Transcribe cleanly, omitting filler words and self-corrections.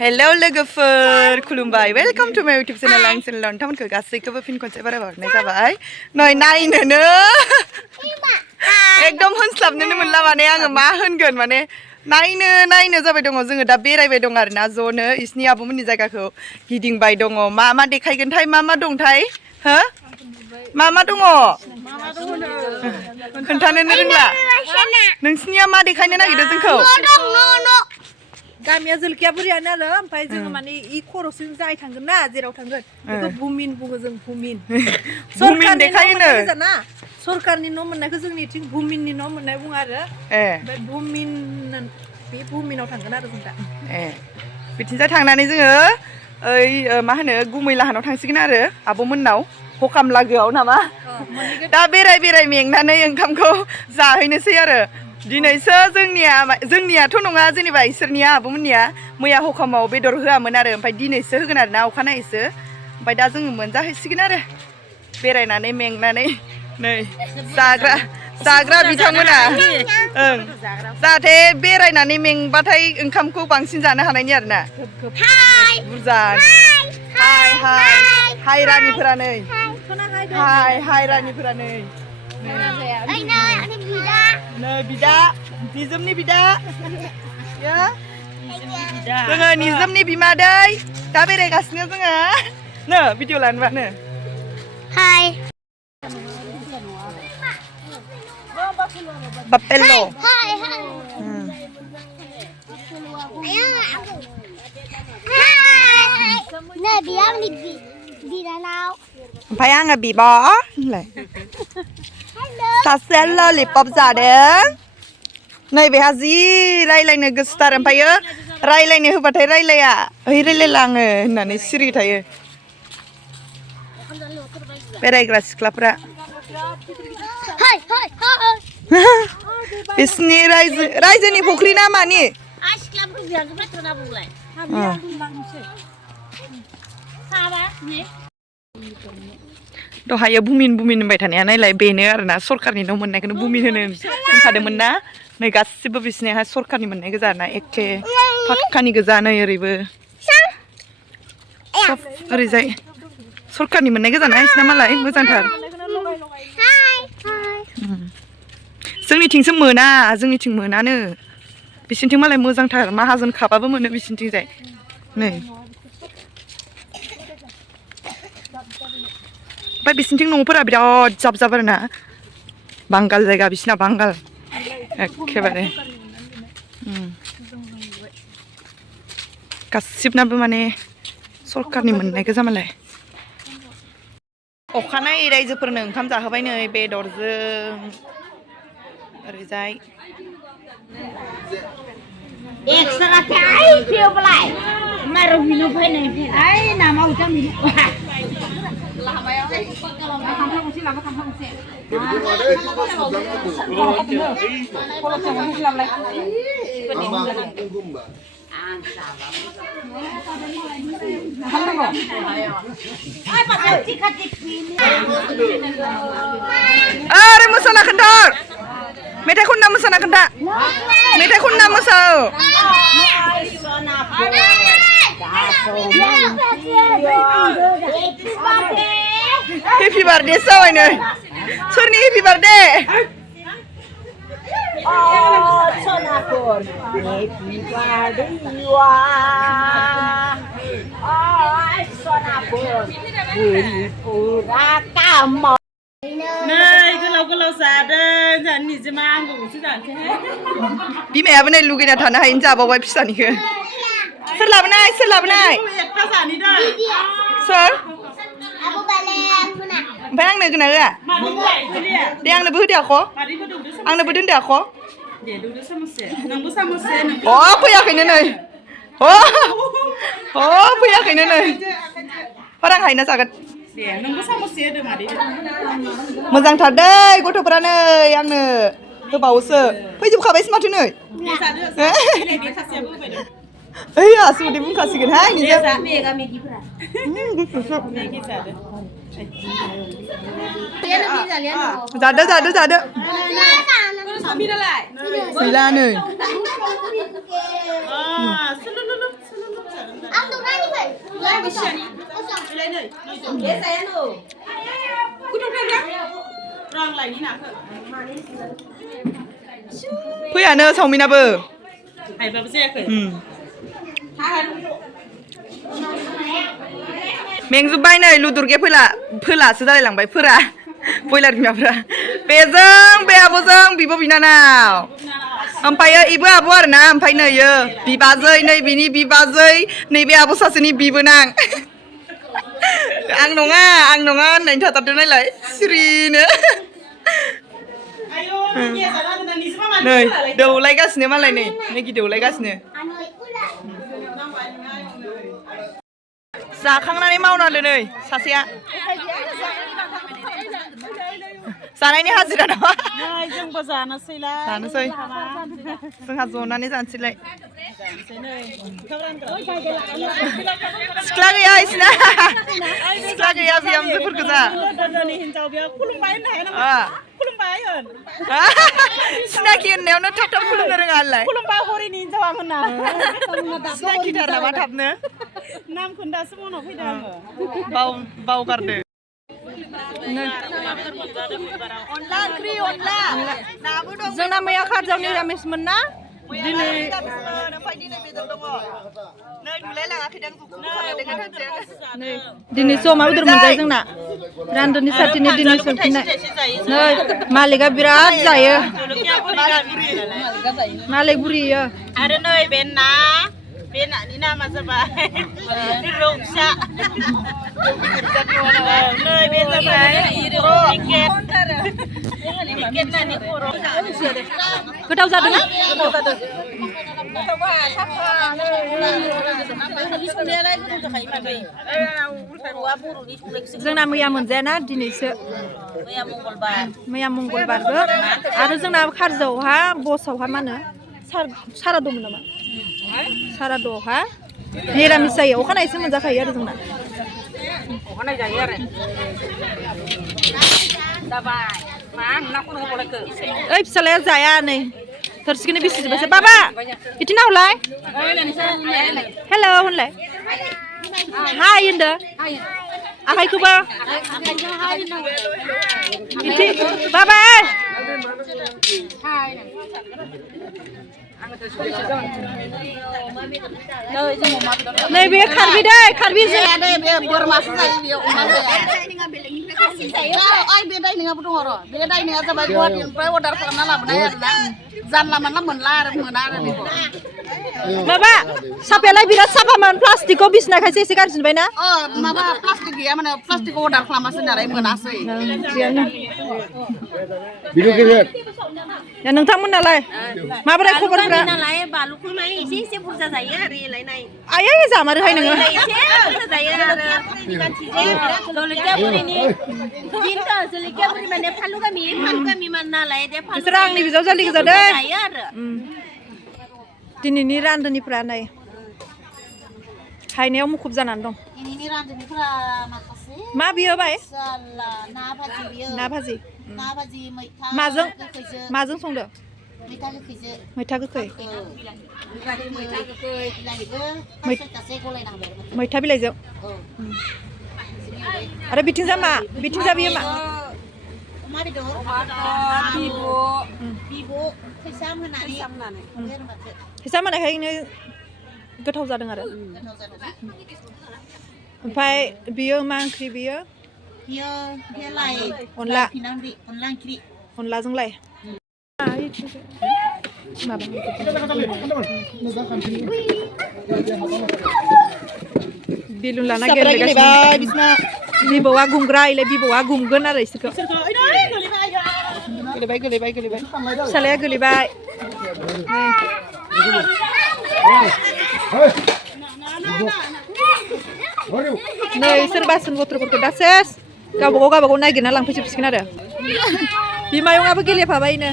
Hello लोगोफोर खुलुमबाय welcome to माय यूट्यूब चैनल आं चैनल नोंथांमोनखौ गासैखौबो फिन खनसे बारायहरनाय जाबाय नै नायनोनो एकदम होनस्लाबनोनो मोनला माने आङो मा होनगोन माने नायनो जाबाय दङ जोङो दा बेरायबाय दं आरोना ज'नो इसिनि आब'मोननि जायगाखौ गिदिंबाय दङ मा देखायगोनथाय मा दंथाय हो मा दङ खोन्थानोनो रोंला नोंसिनिया मा देखायनो नागिरदों जोंखौ गामिया जलकियाबुरियानो आरो ओमफ्राय जोङो माने इ खर'सिम जाय थांगोन ना जेराव थांगोन बेखौ बुमिन बुङो जों बुमिन देखायोनो सरकारनि न' मोननायखौ जोंनिथिं बुमिननि न' मोननाय बुङो आरो ओमफ्राय बुमिन बे बुमिनाव थांगोन आरो जों दा बिथिंजाय थांनानै जोङो ओइ मा होनो गुमैलाहानाव थांसिगोन आरो आब'मोननाव हखाम लागोआव नामा दा बेराय मेंनानै ओंखामखौ जाहैनोसै आरो दिनैसो जोंनियाथ' नङा जेनेबा इसोरनिया आब'मोननिया मैया हखामाव बेदर होआमोन आरो ओमफ्राय दिनैसो होगोन आरो ना अखानायैसो ओमफ्राय दा जोङो मोनजाहैसिगोन आरो बेरायनानै मेंनानै नै जाग्रा बिथांमोना जाहाथे बेरायनानै मेंबाथाय ओंखामखौ बांसिन जानो हानायनि आरोना बुरजा हाय रानिफोरा नै हाय रानिफोरा नै बिदा निजोमनि बिदा जोङो निजोमनि बिमादै दा बेरायगासिनो जोङो नो भिडिअ लानोबानो हाय Papelo. Hai. Nah, biang di danau. Oमफ्राय आङो बिब' होनलाय सासे ललिपप जादों नैबेहा जि रायलायनो गोसोथार ओमफ्रायो रायलायनो होबाथाय रायलाया रायलायला आङो होननानै सिरि थायो बेरायग्रा सिख्लाफ्रा बिसिनि रायजोनि फुख्रि ना मानि दहायो बुमिन होनबाय थानाया नायलाय बेनो आरोना सरकारनि न' मोननायखौनो बुमिन होनो होनखादोंमोन ना नै गासिबो बिसिनिहा सरकारनि मोननाय गोजा ना एखे फाक्कानि गोजा नै ओरैबो सब ओरैजाय सरकारनि मोननाय गोजा ना बिसिना मालाय मोजांथार जोंनिथिंसो मोना जोंनिथिं मोनानो बिसिनिथिं मालाय मोजांथार माहाजोन खाबाबो मोनो बिसिनिथिंजाय नै ओमफ्राय बिसिनिथिं न'फोरा बिराद जाब आरोना बांगाल जायगा बिसिना बांगाल एखेबारे गासिबनाबो माने सरकारनि मोननाय गोजा मालाय अखानायै रायजोफोरनो ओंखाम जाहोबाय नै बेदरजों ओरैजाय अरे मोसाना खोन्था मेथाइ खनना मोसाना खोन्था मेथाइ खनना मोसा हेपि बार्थडे जाबाय नै सोरनि हेपि बार्थडे नै गोलाव जादों जानो निजेमा आंबोसो जानोसै बिमायाबो नै लुगैना थानो हायैनि जाबावबाय फिसानिखौ सोर लाबोनाय सोर ओमफ्राय आंनो होगोना होआ दे आंनोबो होदो आख' आंनोबो दोनदो आख' फैयाखैनो नै फैयाखैनो नै फोरां हायना जागोन मोजांथार दै गथ'फोरा नै आंनो होबावोसो फैजोबखाबायसो माथो नै ओइ आसुदि बुंखासिगोनहाय निजे जादो गैला नै फैयानो सावमिनाबो हायबाबो जायाखै मेंजोब्बाय नै लुदुरगे फोलासो जालायलांबाय फोरा बयलार बिमाफ्रा बेजों बे आब'जों बिब' बिनानाव ओमफ्रायो इबो आब' आरोना ओमफ्राय नैयो बिबाजै नै बिनि बिबाजै नैबे आब' सासेनि बिबोनां आं नङा होननानै थाथारदों नायलाय सिरिनो नै दौलायगासिनो मालाय नै मेगि दौलायगासिनो जाखांनानै मावनांदो नै सासेया जानायनि हाजिरा नामा जोंबो जानोसैलाय जानोसै जोंहा जनानै जानोसैलाय सिख्ला गैया इसिना सिख्ला गैया बिहामजोफोर गोजा हिनजाव बेयाव खुलुमबाय होननो हाया नामा खुलुमबाय होन सिनाखि होननायावनो थाब थाब खुलुमनो रोङा होनलाय खुलुमबाय हरिनि हिनजावा मोना सिनाखिथार नामा थाबनो नामखौनो दासो मनाव फैदों आङो बावगारदो जोंना मैया खारजाव निरामिसमोन ना दिनै दिनै समा बेदर मोनजायो जोंना रान्दोनि साथिनि दिनै संफिननाय नै मालिकआ बिराद जायो मालिक बुरियो आरो नै बे नानि नामा जाबाय रौ फिसा नै बे जाबाय पिकेट नानि खर' गोथाव जादों ना जोंना मैया मोनजायाना दिनैसो मैया मंगलबारबो आरो जोंना खारजावहा बसावहा मा होनो सारा दंमोन नामा सारादुआवहा निरामिस जायो अखानायैसो मोनजाखायो आरो जोंना अखानाय जायो आरो जाबाय मा ना खन होबावलायखो ओइ फिसालाया जाया नै थोरसिखौनो बेसे जोबासो बाबा बिदि नावलाय हेलौ होनलाय हाय होनदो आखाइखौबो बिदि बाबा नै बे खारबि दै खारबि जाया दै बे बोरमासो जायो बेयाव अमा जाया खासि जायो ओइ बे दाइनिङाबो दङ र' बे दाइनिङा जाबाय गुवाहाटीनिफ्राय अर्डार खालामना लाबोनाय आरोना जानला मोनला मोनला आरो मोना आरो बेखौ माबा साफायालाय बिराद साफामोन प्लास्टिकखौ बिसिनाखायसो एसे गारजिनबाय ना माबा प्लास्टिक गैया माने प्लास्टिकखौ अर्डार खालामासै नालाय मोनासै नोंथांमोनालाय माबोरै खबरफोरा नालाय बालुखौ माय एसे बुरजा जायो आरो एलायनाय आयै जामारोहाय नोङो एसे बुरजा जायो आरो जलकिया बुरिनि बिनथ' जलकिया बुरि माने फालु गामि मान नालाय दे फालु बिसोर आंनि बिजावजालि गोजा दै जायो आरो दिनैनि रान्दोनिफ्रा नै हायनायाव मुखुब जानानै दं दिनैनि रान्दोनिफ्रा माखासे मा बियो बाय ना भाजि बियो ना भाजि मैथा माजों संदो मैथा गोखै मैथा बिलाइजों आरो बिथिंजा बियो मा फैसा मोननायखायनो गोथाव जादों आरो ओमफ्राय बियो मा ओंख्रि बियो अनला अनलाजों लाय बेलुन लाना गेलेगासिनो बिबौआ गुमग्रा इलाय बिबौआ गुमगोन आरो इसोरखौ गेलेबाय फिसालाया गेलेबाय नै सोर बासन गथ'फोरखौ दासो गावबागाव नागिरना लांफैजोबसिगोन आरो बिमायंआबो गेलेफाबायनो